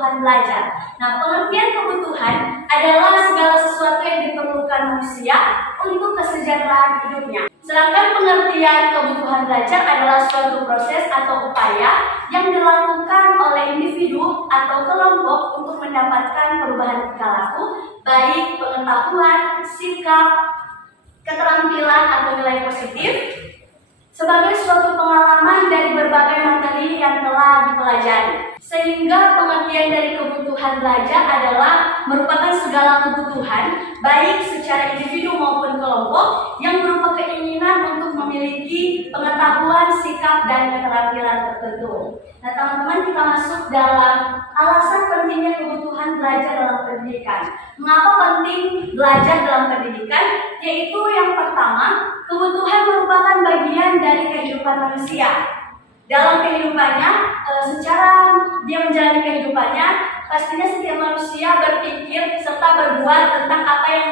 kebutuhan belajar. Nah, pengertian kebutuhan adalah segala sesuatu yang diperlukan manusia untuk kesejahteraan hidupnya. Sedangkan pengertian kebutuhan belajar adalah suatu proses atau upaya yang dilakukan oleh individu atau kelompok untuk mendapatkan perubahan tingkah laku, baik pengetahuan, sikap, keterampilan atau nilai positif sebagai suatu pengalaman dari berbagai materi yang telah dipelajari. Sehingga pengertian dari kebutuhan belajar adalah merupakan segala kebutuhan baik secara individu maupun kelompok yang berupa keinginan untuk memiliki pengetahuan, sikap, dan keterampilan tertentu. Nah, teman-teman, kita masuk dalam alasan pentingnya kebutuhan belajar dalam pendidikan. Mengapa penting belajar dalam pendidikan? Yaitu yang pertama, kebutuhan merupakan bagian dari kehidupan manusia. Dalam kehidupannya, secara dia menjalani kehidupannya, pastinya setiap manusia berpikir serta berbuat tentang apa yang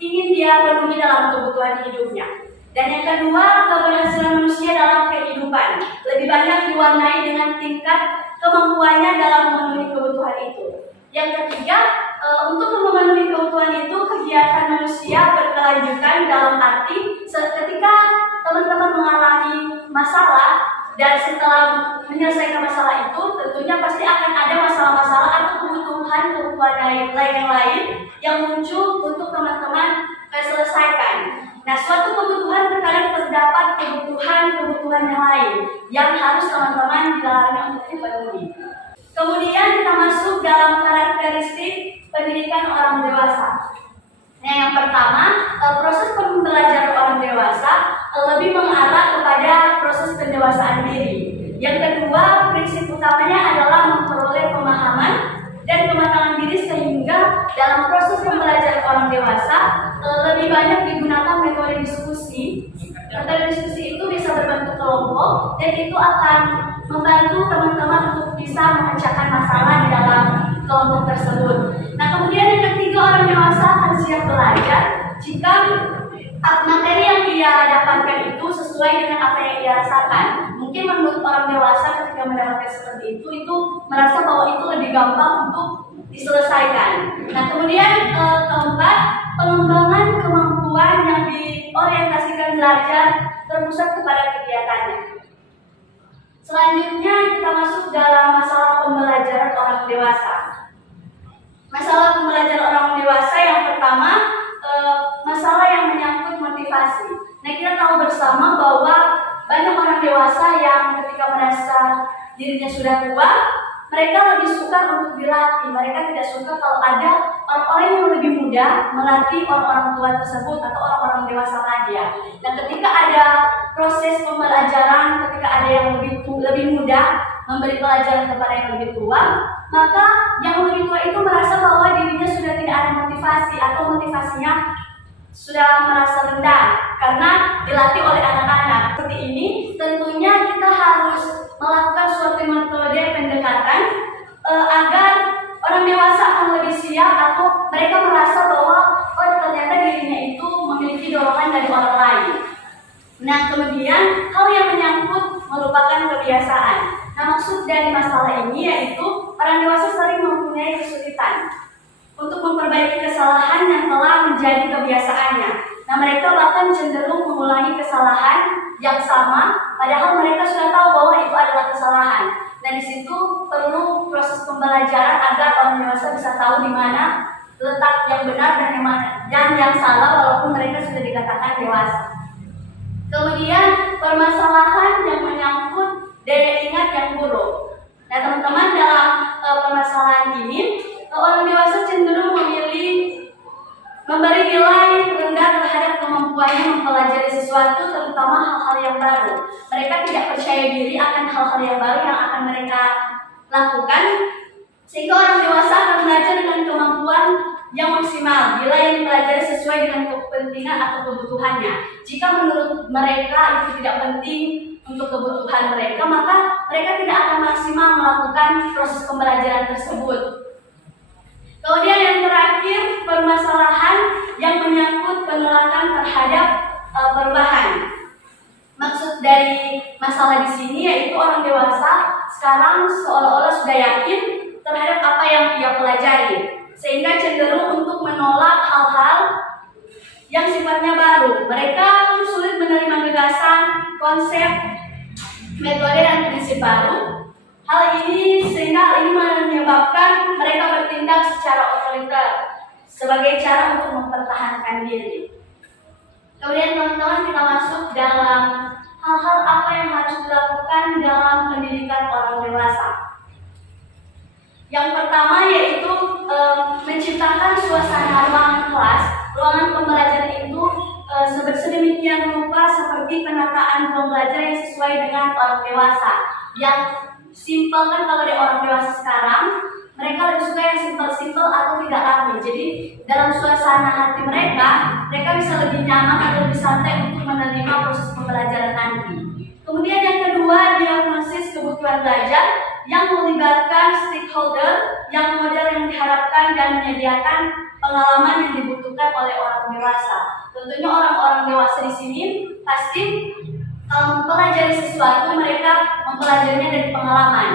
ingin dia penuhi dalam kebutuhan hidupnya. Dan yang kedua, keberhasilan manusia dalam kehidupan lebih banyak diwarnai dengan tingkat kemampuannya dalam memenuhi kebutuhan itu. Yang ketiga, untuk memenuhi kebutuhan itu, kegiatan manusia berkelanjutan dalam arti ketika teman-teman mengalami masalah dan setelah menyelesaikan masalah itu, tentunya pasti akan ada masalah-masalah atau kebutuhan yang lain yang muncul untuk teman-teman selesaikan. Nah, suatu kebutuhan terkadang terdapat kebutuhan yang lain yang harus teman-teman dilalui untuk dipenuhi. Kemudian kita masuk dalam karakteristik pendidikan orang dewasa. Nah, yang pertama, proses pembelajaran orang dewasa lebih mengarah kepada proses pendewasaan diri. Yang kedua, prinsip utamanya adalah memperoleh pemahaman dan kematangan diri sehingga dalam proses pembelajaran orang dewasa lebih banyak digunakan metode diskusi. Metode diskusi itu bisa berbentuk kelompok dan itu akan membantu teman-teman untuk bisa memecahkan masalah di dalam kelompok tersebut. Nah, kemudian yang ketiga, orang dewasa akan siap belajar jika materi yang dia dapatkan itu sesuai dengan apa yang dia rasakan. Mungkin menurut orang dewasa ketika mendapatkan seperti itu merasa bahwa itu lebih gampang untuk diselesaikan. Nah, kemudian keempat, pengembangan kemampuan yang diorientasikan belajar terpusat kepada kegiatannya. Selanjutnya kita masuk dalam masalah pembelajaran orang dewasa. Masalah pembelajaran orang dewasa yang pertama, masalah yang menyangkut motivasi. Nah, kita tahu bersama bahwa banyak orang dewasa yang ketika merasa dirinya sudah tua, mereka lebih suka untuk dilatih. Mereka tidak suka kalau ada orang-orang yang lebih muda melatih orang-orang tua tersebut atau orang-orang dewasa remaja. Dan ketika ada proses pembelajaran, ketika ada yang lebih muda memberi pelajaran kepada yang lebih tua, maka yang lebih tua itu merasa bahwa dirinya sudah tidak ada motivasi atau motivasinya sudah merasa rendah karena dilatih oleh anak-anak. Seperti ini, tentunya kita harus melakukan suatu metode pendekatan agar orang dewasa akan lebih siap atau mereka merasa bahwa ternyata dirinya itu memiliki dorongan dari orang lain. Nah, kemudian hal yang menyangkut merupakan kebiasaan. Nah, maksud dari masalah ini yaitu orang dewasa sering mempunyai kesulitan untuk memperbaiki kesalahan yang telah menjadi kebiasaannya. Nah, mereka bahkan cenderung mengulangi kesalahan yang sama, padahal mereka sudah tahu bahwa itu adalah kesalahan. Nah, di situ perlu proses pembelajaran agar orang dewasa bisa tahu di mana letak yang benar dan yang salah, walaupun mereka sudah dikatakan dewasa. Kemudian permasalahan yang menyangkut daya ingat yang buruk. Nah, teman-teman, dalam permasalahan ini orang dewasa cenderung memberi nilai rendah terhadap kemampuannya mempelajari sesuatu, terutama hal-hal yang baru. Mereka tidak percaya diri akan hal-hal yang baru yang akan mereka lakukan, sehingga orang dewasa akan belajar dengan kemampuan yang maksimal bila yang dipelajari sesuai dengan kepentingan atau kebutuhannya. Jika menurut mereka itu tidak penting untuk kebutuhan mereka, maka mereka tidak akan maksimal melakukan proses pembelajaran tersebut. Kemudian yang terakhir, permasalahan yang menyangkut penolakan terhadap perubahan. Maksud dari masalah di sini yaitu orang dewasa sekarang seolah-olah sudah yakin terhadap apa yang ia pelajari, sehingga cenderung untuk menolak hal-hal yang sifatnya baru. Mereka pun sulit menerima gagasan, konsep, metode, dan prinsip baru. Hal ini menyebabkan mereka bertindak secara otoriter sebagai cara untuk mempertahankan diri. Kemudian teman-teman, kita masuk dalam hal-hal apa yang harus dilakukan dalam pendidikan orang dewasa. Yang pertama yaitu menciptakan suasana ruangan kelas, ruangan pembelajaran itu sedemikian rupa seperti penataan ruang belajar yang sesuai dengan orang dewasa. Yang simpel kan, kalau di orang dewasa sekarang mereka lebih suka yang simpel-simpel atau tidak ramai. Jadi dalam suasana hati mereka bisa lebih nyaman atau lebih santai untuk menerima proses pembelajaran nanti. Kemudian yang kedua, diagnosis kebutuhan belajar yang melibatkan stakeholder yang model yang diharapkan dan menyediakan pengalaman yang dibutuhkan oleh orang dewasa. Tentunya orang-orang dewasa di sini pasti mempelajari sesuatu, mereka mempelajarinya dari pengalaman,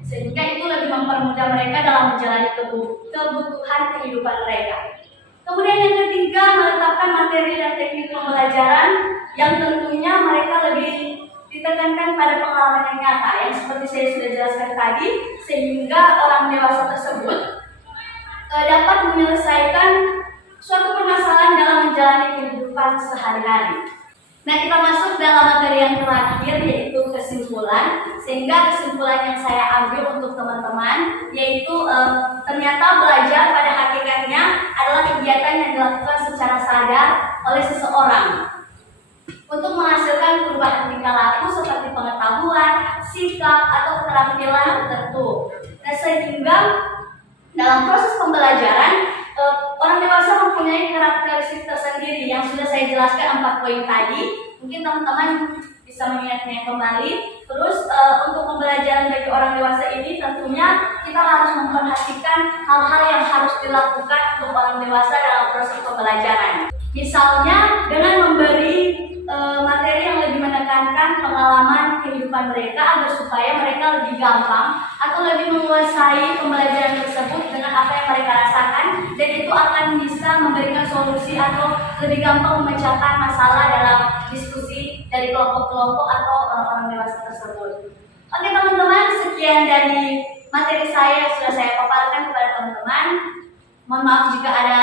sehingga itu lebih mempermudah mereka dalam menjalani kebutuhan kehidupan mereka. Kemudian yang ketiga, menetapkan materi dan teknik pembelajaran yang tentunya mereka lebih ditekankan pada pengalaman yang nyata, yang seperti saya sudah jelaskan tadi, sehingga orang dewasa tersebut dapat menyelesaikan suatu permasalahan dalam menjalani kehidupan sehari-hari. Nah, kita masuk dalam materi yang terakhir, yaitu kesimpulan. Sehingga kesimpulan yang saya ambil untuk teman-teman yaitu ternyata belajar pada hakikatnya adalah kegiatan yang dilakukan secara sadar oleh seseorang untuk menghasilkan perubahan tingkah laku seperti pengetahuan, sikap, atau keterampilan tertentu. Nah, sehingga dalam proses pembelajaran orang dewasa mempunyai karakteristik tersendiri yang sudah saya jelaskan 4 poin tadi. Mungkin teman-teman bisa mengingatnya kembali. Terus untuk pembelajaran bagi orang dewasa ini tentunya kita harus memperhatikan hal-hal yang harus dilakukan untuk orang dewasa dalam proses pembelajaran. Misalnya dengan memberi materi yang lebih menekankan pengalaman kehidupan mereka agar supaya mereka lebih gampang atau lebih menguasai pembelajaran tersebut dengan apa yang mereka rasakan, dan itu akan bisa memberikan solusi atau lebih gampang memecahkan masalah dalam diskusi dari kelompok-kelompok atau orang dewasa tersebut. Oke teman-teman, sekian dari materi saya yang sudah saya paparkan kepada teman-teman. Mohon maaf jika ada